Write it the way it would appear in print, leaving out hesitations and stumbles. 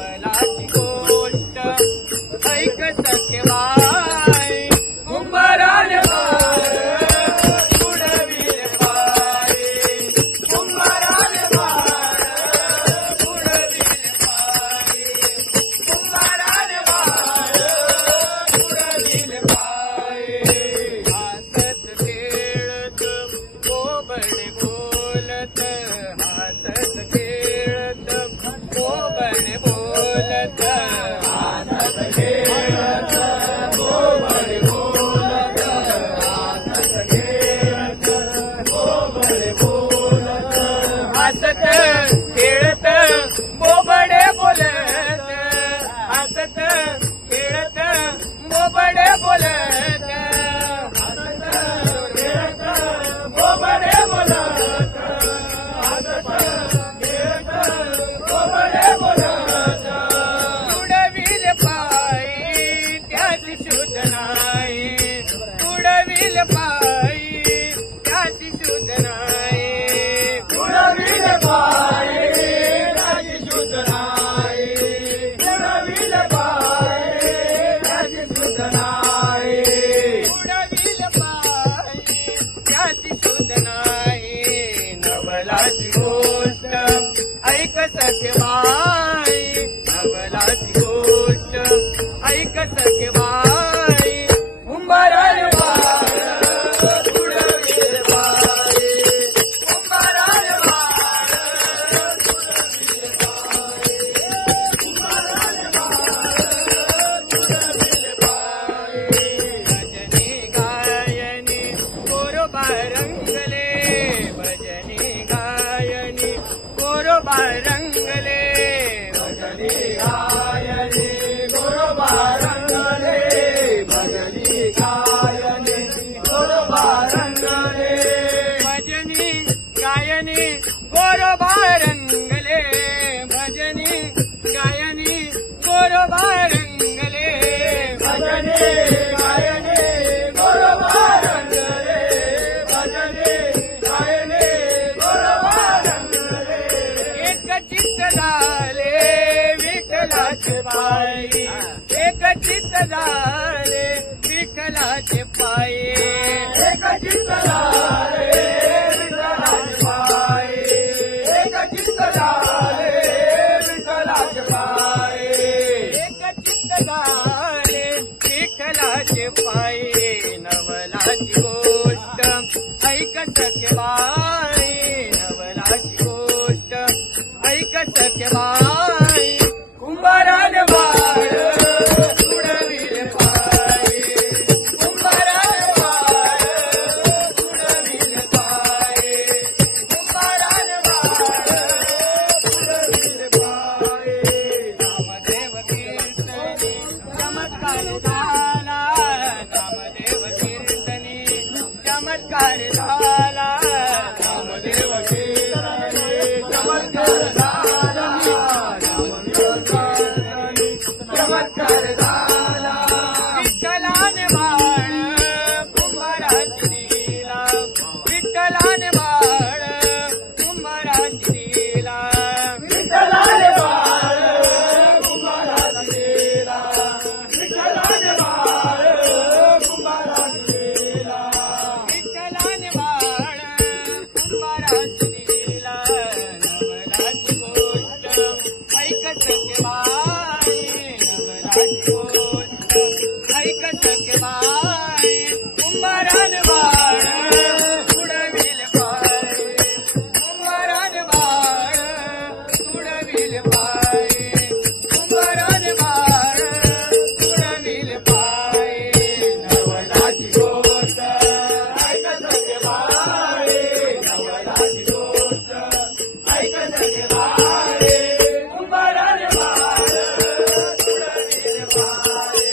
नवलाची गोष्ट ऐक सखे बाई कुंभारान बाळ उडविले पाय कुंभारान बाळ उडविले पाय कुंभारान बाळ उडविले पाय हातत खेळत कोबडे बोलत हातत खेळत कोबडे बोलत हातत खेळत कोबडे बोलत हातत खेळत कोबडे बोलत हातत खेळत बोबडे बोलत हातत खेळत बोबडे बोलत हातत खेळत बोबडे बोलत हातत खेळत बोबडे बोलत उडविले पायी त्याची शुद्ध नाही उडविले पायी त्याची शुद्ध नाही उडविले पायी त्याची शुद्ध नाही उडविले पायी त्याची शुद्ध नाही उडविले पायी त्याची शुद्ध नाही नवलाची गोष्ट ऐक सखे बाई नवलाची गोष्ट ऐक सखे बाई कुंभारान बाळ उडविले पाय कुंभारान बाळ उडविले पाय कुंभारान बाळ उडविले पाय भजनी गायनी गोरोबा रंगले भजनी गायनी गोरोबा रंगले भजनी गायनी गोरोबा रंगले भजनी गायनी गोरोबा रंगले भजनी गायनी गोरोबा रंगले भजनी गायनी गोरोबा रंगले भजनी गायनी गोरोबा रंगले भजनी गायनी गोरोबा रंगले एक चित्त झाले विठ्ठलाचे पायी एक चित्त झाले विठ्ठलाचे पायी एक चित्त झाले विठ्ठलाचे पायी एक चित्त झाले विठ्ठलाचे पायी एक चित्त झाले विठ्ठलाचे पायी नवलाची गोष्ट ऐक सखे बाई नवलाची गोष्ट ऐक सखे बाई कुंभारान बाळ उडविले पाय कुंभारान बाळ उडविले पाय कुंभारान बाळ उडविले पाय नामदेव कीर्तनी चमत्कार झाला नामदेव कीर्तनी चमत्कार झाला नामदेव कीर्तनी चमत्कार झाला चमत्कार झाला विठ्ठलान बाळ कुंभाराची लीला विठ्ठलान बाळ कुंभाराची लीला विठ्ठलान बाळ कुंभाराची लीला विठ्ठलान बाळ कुंभाराची लीला विठ्ठलान बाळ कुंभाराची लीला नवलाची गोष्ट ऐक सखे बाई नवलाची गोष्ट ऐक सखे बाई कुंभारान बाळ उडविले पाय कुंभारान बाळ उडविले पाय कुंभारान बाळ उडविले पाय नवलाची गोष्ट ऐक सखे बाई नवलाची गोष्ट ऐक सखे बाई कुंभारान बाळ उडविले पाय